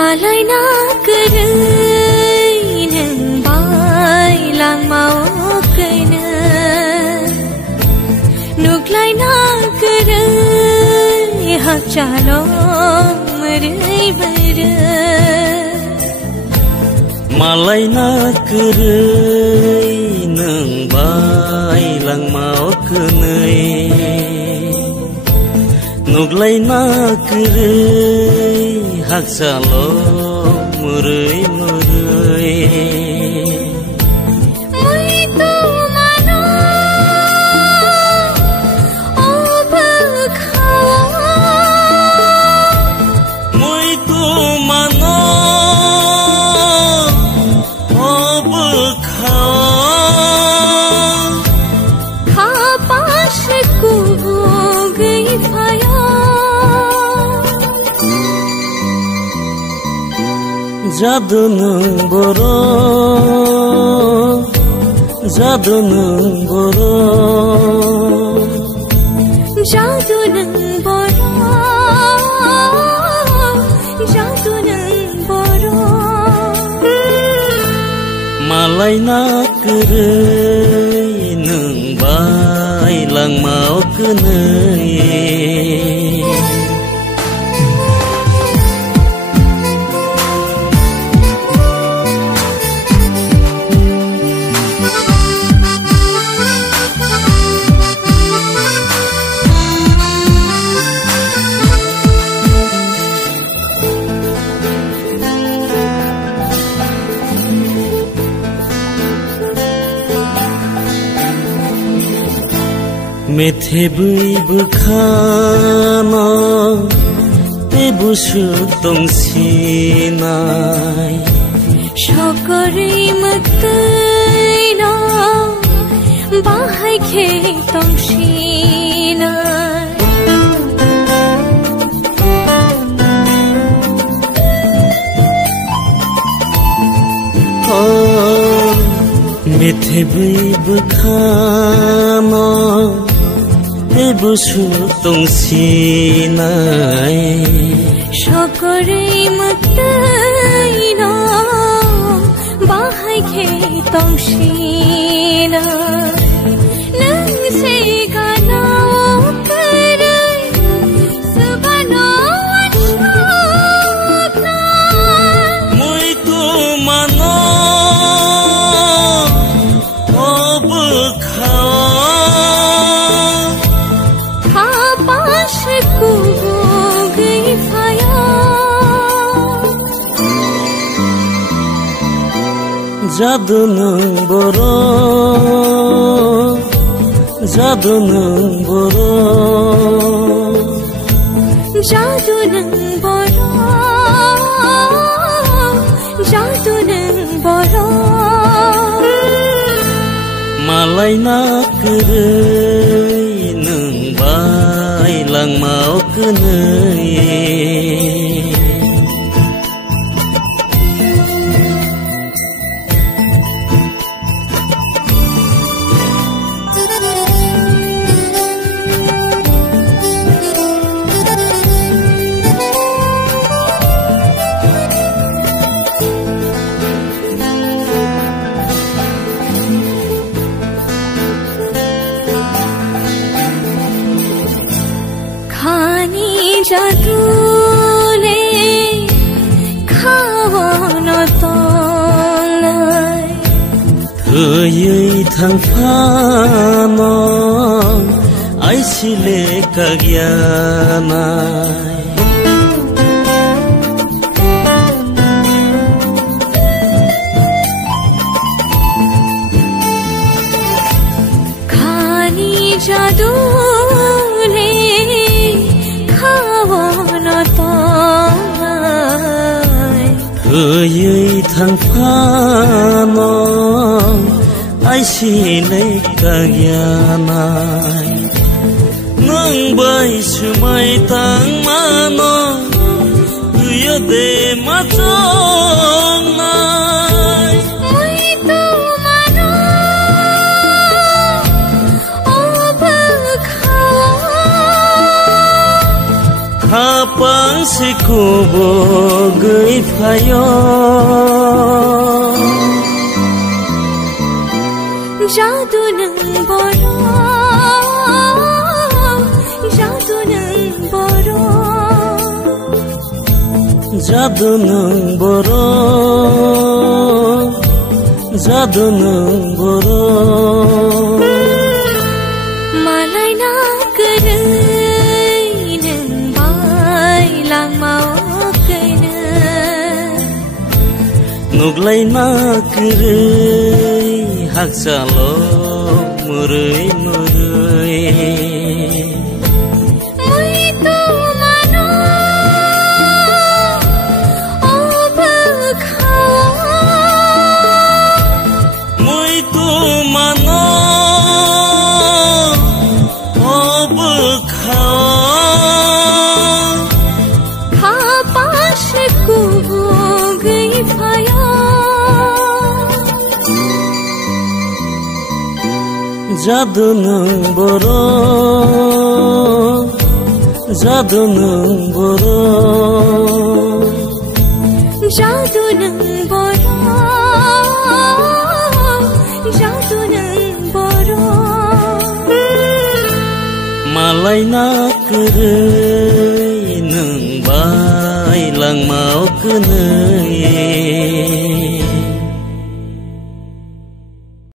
मलाई नागरै नों बायलांमावखैनो नुग्लाय नागरै हाजालो मोरै मोरै मलाई नागरै नों बायलांमावखोनै नुग्लाय नागरै हाजालो मोरै मोरै जादु नों बर' जादु नों बर' जादु नों बर' जादु नों बर' मालाय नागरै नों बायलांमावखोनै मेथे बैबोखाना तेबुसु दंसिनाय सकरै मोक्तैना बाहायखे दंसिनाय मेथे बैबोखाना तेबुसु दंसिनाय सकरै मोक्तैना बाहायखे दंसिनाय नोंसे गानाव करै सुबानो आशोकनाय मैतु मानो जादु नों बर' जादु नों बर' जादु नों बर' जादु नों बर' मालाय नागरै नों बायलांमावखोनै जादुले खावनो तलाई थैयै थांफानो आइसिले काग्यानाय खानी जादुले थैयै थांफानो आइसिले काग्यानाय नों बैसुमाय थांमानो तुयो दे माचंनाय मैतु मानो अबखाव खापा गांसेखौबो गैफाया जादु नों बर' जादु नों बर' जादु नों बर' जादु नों बर' मालाय ना गोरै नों बायलांमावखैनो नुग्लाय ना गोरै हागजाल' मुरै मुरै जादु नों बर' जादु नों बर' जादु नों बर' जादु नों बर' मालाय ना गोरै नों बायलांमावखोनै